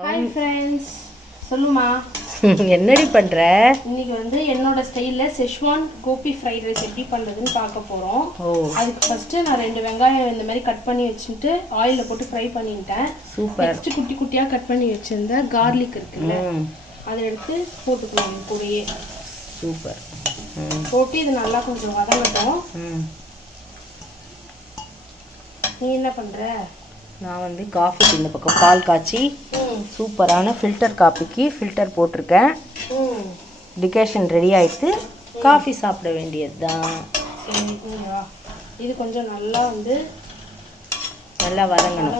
Hi friends, சொல்லுமா என்னடி பண்ற? இன்னைக்கு வந்து என்னோட ஸ்டைல்ல செஷ்வான் கோபி ஃப்ரைட் ரைஸ் எப்படி பண்றதுன்னு பார்க்க போறோம். அதுக்கு ஃபர்ஸ்ட் நான் 2 வெங்காயம் இந்த மாதிரி கட் பண்ணி வச்சுட்டு ஆயில்ல போட்டு ஃப்ரை பண்ணிட்டேன். சூப்பர். நெக்ஸ்ட் குட்டி குட்டியா கட் பண்ணி வச்சிருந்த கார்லிக் இருக்குல்ல, அதை எடுத்து போட்டுக்கலாம் கூடயே. சூப்பர். போட்டு இது நல்லா கொஞ்சம் வதங்கட்டும். நீ என்ன பண்ற? நான் வந்து காஃபிக்கு இந்த பக்கம் பால் காய்ச்சி சூப்பரான ஃபில்டர் காஃபிக்கு ஃபில்டர் போட்டிருக்கேன். டிகேஷன் ரெடி ஆயிடுத்து, காஃபி சாப்பிட வேண்டியது தான். இது கொஞ்சம் நல்லா வந்து நல்லா வதங்கணும்.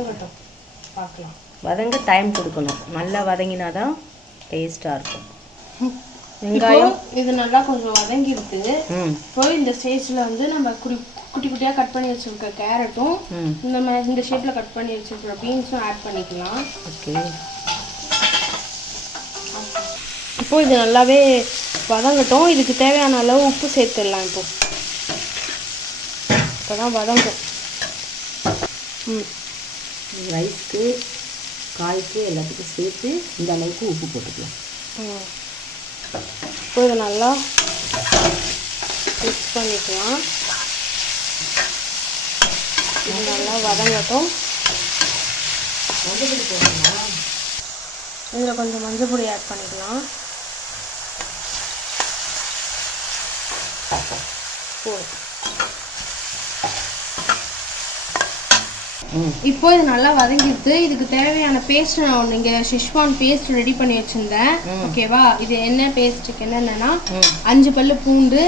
பார்க்கலாம். வதங்க டைம் கொடுக்கணும். நல்லா வதங்கினா தான் டேஸ்ட்டாக இருக்கும். வெங்காயம் இது நல்லா கொஞ்சம் வதங்கிடுது. இப்போ இந்த ஸ்டேஜில் வந்து நம்ம குட்டி குட்டியாக கட் பண்ணி வச்சுருக்க கேரட்டும் நம்ம இந்த ஷேப்பில் கட் பண்ணி வச்சுருக்கிற பீன்ஸும் ஆட் பண்ணிக்கலாம். ஓகே. இப்போ இது நல்லாவே வதங்கட்டும். இதுக்கு தேவையான அளவு உப்பு சேர்த்துடலாம். இப்போ தான் வதங்கும். ரைஸ்க்கு காய்க்கு எல்லாத்துக்கும் சேர்த்து இந்த அளவுக்கு உப்பு போட்டுக்கலாம். இப்போ இதை நல்லா மிக்ஸ் பண்ணிக்கலாம். இது நல்லா வதங்கட்டும். இதில் கொஞ்சம் மஞ்சள் பொடி ஆட் பண்ணிக்கலாம். இப்போ இது நல்லா வதங்கிடுது. இதுக்கு தேவையான பேஸ்ட் நான் ஒன்று இங்கே ஷிஷ்வான் பேஸ்ட் ரெடி பண்ணி வச்சுருந்தேன். ஓகேவா? இது என்ன பேஸ்ட்டுக்கு என்னென்னா 5 பல்லு பூண்டு.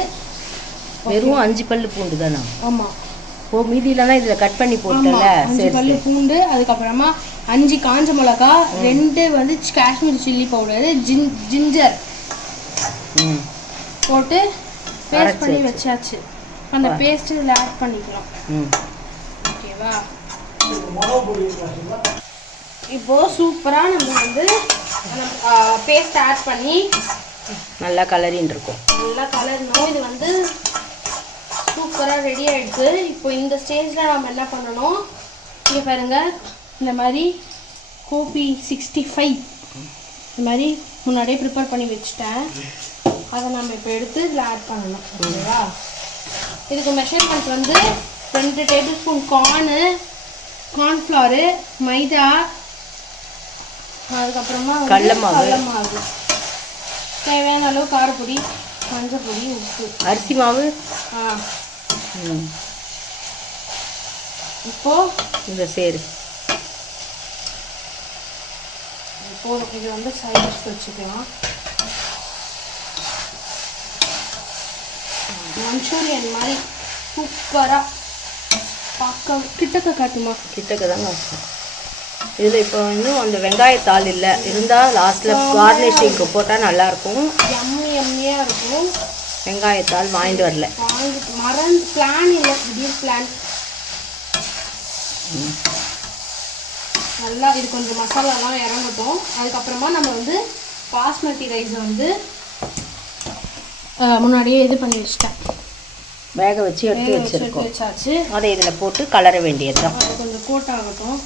வெறும் 5 பல்லு பூண்டு தானா? ஆமாம். ஓ, மீதியிலலாம் இதில் கட் பண்ணி போட்டல. 5 பல்லு பூண்டு, அதுக்கப்புறமா 5 காஞ்ச மிளகா, 2 வந்து காஷ்மீர் சில்லி பவுடரு, ஜிஞ்சர் போட்டு பேஸ்ட் பண்ணி வச்சாச்சு. அந்த பேஸ்ட் இதில் ஆட் பண்ணிக்கலாம். ஓகேவா? இப்போ சூப்பராக நம்ம வந்து பேஸ்ட் ஆட் பண்ணி நல்லா கலரின்னு இருக்கும். நல்லா கலரணும். இது வந்து சூப்பராக ரெடி ஆகிடுது. இப்போ இந்த ஸ்டேஜில் நம்ம என்ன பண்ணணும், இங்கே பாருங்க, இந்த மாதிரி கோபி 65 இந்த மாதிரி முன்னாடியே ப்ரிப்பேர் பண்ணி வச்சுட்டேன். அதை நம்ம இப்போ எடுத்து இதில் ஆட் பண்ணணும். ஓகேவா? இதுக்கு மெஷர்மெண்ட் வந்து 2 டேபிள் ஸ்பூன் கார்ன்ஃப்ளவரு, மைதா, அதுக்கப்புறமா கடல மாவு, தேவையான அளவு காரப்பொடி, மஞ்சள் பொடி, உப்பு, அரிசி மாவு. இப்போ இந்த சேரு போதும். இது வந்து சைடிஷ் வச்சுக்கலாம். மஞ்சூரியன் மாதிரி சூப்பராக பார்க்க கிட்டக்க காட்டுமா? கிட்டக்க தாங்க. இதில் இப்போ இன்னும் அந்த வெங்காயத்தாள் இல்லை, இருந்தால் லாஸ்ட்டில் கார்னிஷிங்க்கு போட்டால் நல்லாயிருக்கும். எம்மியாக இருக்கும். வெங்காயத்தாள் வாங்கிட்டு வரல, பிளான் இல்லை, திடீர் பிளான். நல்லா இது கொஞ்சம் மசாலாலாம் இறங்கட்டும். அதுக்கப்புறமா நம்ம வந்து பாஸ்மதி ரைஸை வந்து முன்னாடியே இது பண்ணி வச்சுட்டேன், வேக வச்சு எடுத்து வச்சாச்சு. அதை இதில் போட்டு கலர வேண்டியது தான். அது கொஞ்சம் கோட் ஆகட்டும்.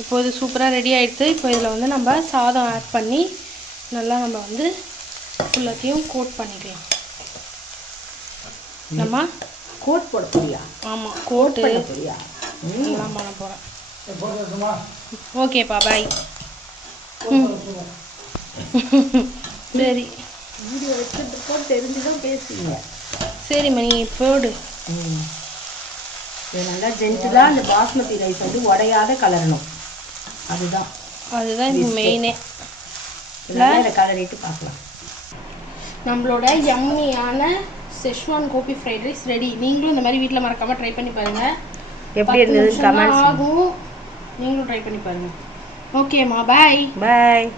இப்போ இது சூப்பராக ரெடி ஆகிடுது. இப்போ இதில் வந்து நம்ம சாதம் ஆட் பண்ணி நல்லா நம்ம வந்து ஃபுல்லாத்தையும் கோட் பண்ணிக்கலாம். நம்ம கோட் போட போறியா? ஆமாம், கோட்டு போறியா? எல்லாம் பண்ண போகிறேன். ஓகேப்பா, பாய். சரி, வீடியோ வச்சுட்டு தெரிஞ்சுதான் பேசுவீங்க. சரி மணி, போடு. இது நல்லா ஜென்டிலாக அந்த பாஸ்மதி ரைஸ் வந்து உடையாத கலரணும். அதுதான் இது மெயினே. இதை கலரிட்டு பார்க்கலாம். நம்மளோட யம்மியான schezwan gobi fried rice ready. நீங்களும் இந்த மாதிரி வீட்டில் மறக்காமல் ட்ரை பண்ணி பாருங்கள். எப்படி இருந்தது கமெண்ட்ஸ் ஆகும். நீங்களும் ட்ரை பண்ணி பாருங்கள். ஓகேம்மா, பாய். பாய்.